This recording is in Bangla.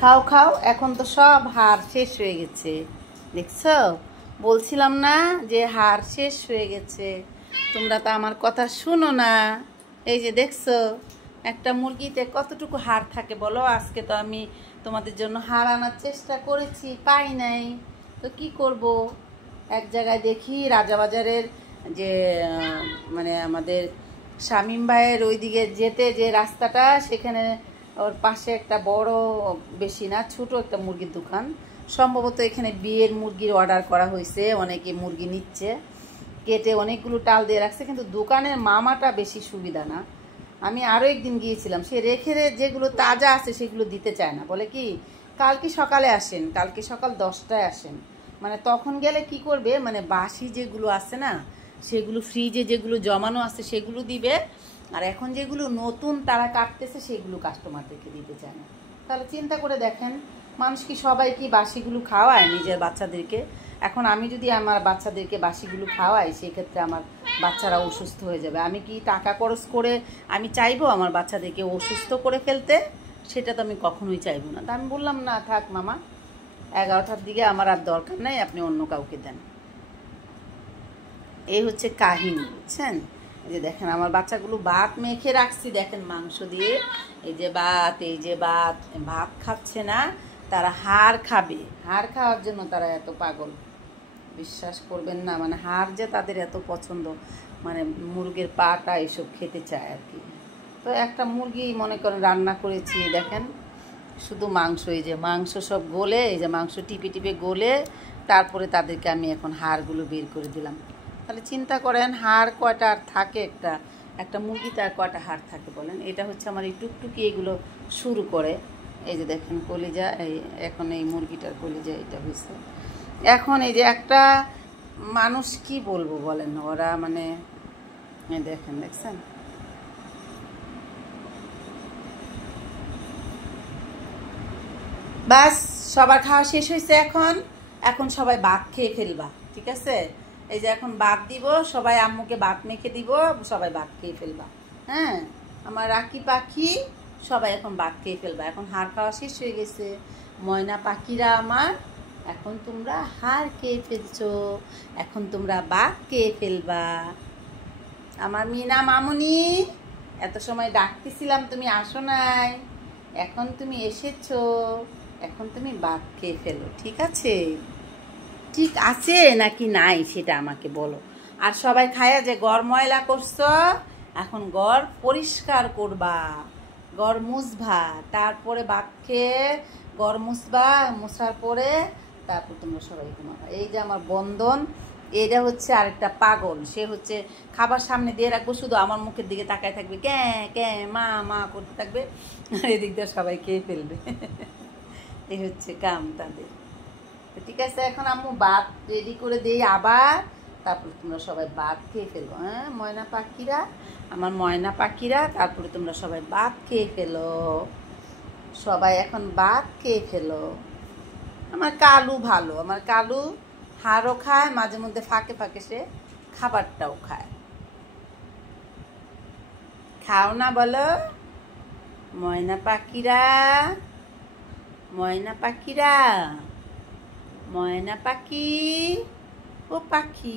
খাও খাও, এখন তো সব হাড় শেষ হয়ে গেছে। দেখছো, বলছিলাম না যে হাড় শেষ হয়ে গেছে, তোমরা তো আমার কথা শুনো না। এই যে দেখছো, একটা মুরগিতে কতটুকু হাড় থাকে বলো। আজকে তো আমি তোমাদের জন্য হাড় আনার চেষ্টা করেছি, পাই নাই, তো কি করব। এক জায়গায় দেখি রাজাবাজারের যে মানে আমাদের শামীম ভাইয়ের ওইদিকে যেতে যে রাস্তাটা, সেখানে ওর পাশে একটা বড়, বেশি না ছোট একটা মুরগির দোকান। সম্ভবত এখানে বিয়ের মুরগির অর্ডার করা হয়েছে, অনেকে মুরগি নিচ্ছে, কেটে অনেকগুলো টাল দিয়ে রাখছে। কিন্তু দোকানের মামাটা বেশি সুবিধা না। আমি আরও একদিন গিয়েছিলাম, সে রেখে যেগুলো তাজা আছে সেগুলো দিতে চায় না, বলে কি কালকে সকালে আসেন, কালকে সকাল 10টায় আসেন। মানে তখন গেলে কি করবে, মানে বাসি যেগুলো আছে না সেগুলো, ফ্রিজে যেগুলো জমানো আছে সেগুলো দিবে, আর এখন যেগুলো নতুন তারা কাটতেছে সেগুলো কাস্টমারদেরকে দিতে চায় না। তাহলে চিন্তা করে দেখেন, মানুষ কি সবাই কি বাসিগুলো খাওয়ায় নিজের বাচ্চাদেরকে? এখন আমি যদি আমার বাচ্চাদেরকে বাসিগুলো খাওয়াই, সেক্ষেত্রে আমার বাচ্চারা অসুস্থ হয়ে যাবে। আমি কি টাকা খরচ করে আমি চাইবো আমার বাচ্চাদেরকে অসুস্থ করে ফেলতে? সেটা তো আমি কখনোই চাইবো না। তা আমি বললাম, না থাক মামা, 11টার দিকে আমার আর দরকার নাই, আপনি অন্য কাউকে দেন। এই হচ্ছে কাহিনী, বুঝছেন? এই যে দেখেন আমার বাচ্চাগুলো ভাত মেখে রাখছি, দেখেন মাংস দিয়ে। এই যে ভাত, এই যে ভাত, ভাত খাচ্ছে না, তারা হাড় খাবে। হাড় খাওয়ার জন্য তারা এত পাগল, বিশ্বাস করবেন না। মানে হাড় যে তাদের এত পছন্দ, মানে মুরগির পাটা এসব খেতে চায় আর কি। তো একটা মুরগি মনে করেন রান্না করেছি, দেখেন শুধু মাংস, এই যে মাংস সব গলে, এই যে মাংস টিপে টিপে গলে, তারপরে তাদেরকে আমি এখন হাড়গুলো বের করে দিলাম। তাহলে চিন্তা করেন হাড় কয়টা আর থাকে, একটা মুরগিতে আর কয়টা হাড় থাকে বলেন? এটা হচ্ছে আমার এই টুকটুকি, এগুলো শুরু করে। এই যে দেখেন কলিজা, এই এখন এই মুরগিটার কলিজা এটা হয়েছে। এখন এই যে একটা মানুষ কি বলবো বলেন, ওরা মানে দেখেন, দেখছেন? বাস, সবার খাওয়া শেষ হয়েছে। এখন সবাই ভাত খেয়ে ফেলবা, ঠিক আছে? এই যে এখন ভাত দিব, সবাই আম্মুকে ভাত মেখে দিব, সবাই ভাত খেয়ে ফেলবা। হ্যাঁ, আমার রাখি পাখি সবাই এখন ভাত খেয়ে ফেলবা। এখন হাড় খাওয়া শেষ হয়ে গেছে। ময়না পাখিরা আমার, এখন তোমরা হাড় খেয়ে ফেলছো, এখন তোমরা ভাত খেয়ে ফেলবা। আমার মিনা মামুনি, এত সময় ডাকতেছিলাম, তুমি আসো নাই, এখন তুমি এসেছো, এখন তুমি ভাত খেয়ে ফেলো, ঠিক আছে? ঠিক আছে নাকি নাই সেটা আমাকে বলো। আর সবাই খায়া যে ঘর ময়লা করছো, এখন ঘর পরিষ্কার করবা, ঘর মুছবা, তারপরে ভাত খেয়ে ঘর মুছবা, মুছার পরে তারপর তোমরা সবাই ঘুমাবা। এই যে আমার বন্ধন, এটা হচ্ছে আরেকটা পাগল। সে হচ্ছে খাবার সামনে দিয়ে রাখবো, শুধু আমার মুখের দিকে তাকায় থাকবে, ক্যাঁ ক্যাঁ মা মা করতে থাকবে, আর এদিক দিয়ে সবাই খেয়ে ফেলবে। এই হচ্ছে কাম তাদের। ঠিক আছে, এখন আম্মু ভাত রেডি করে দেই আবার, তারপরে তোমরা সবাই ভাত খেয়ে ফেলো। হ্যাঁ ময়না পাখিরা, আমার ময়না পাখিরা, তারপরে তোমরা সবাই ভাত খেয়ে ফেলো, সবাই এখন ভাত খেয়ে ফেলো। আমার কালু ভালো, আমার কালু হাড়ও খায়, মাঝে মধ্যে ফাঁকে ফাঁকে সে খাবারটাও খায়। খাও না বলো ময়না পাখিরা, ময়না পাখিরা, ময়না পাখি, ও পাখি।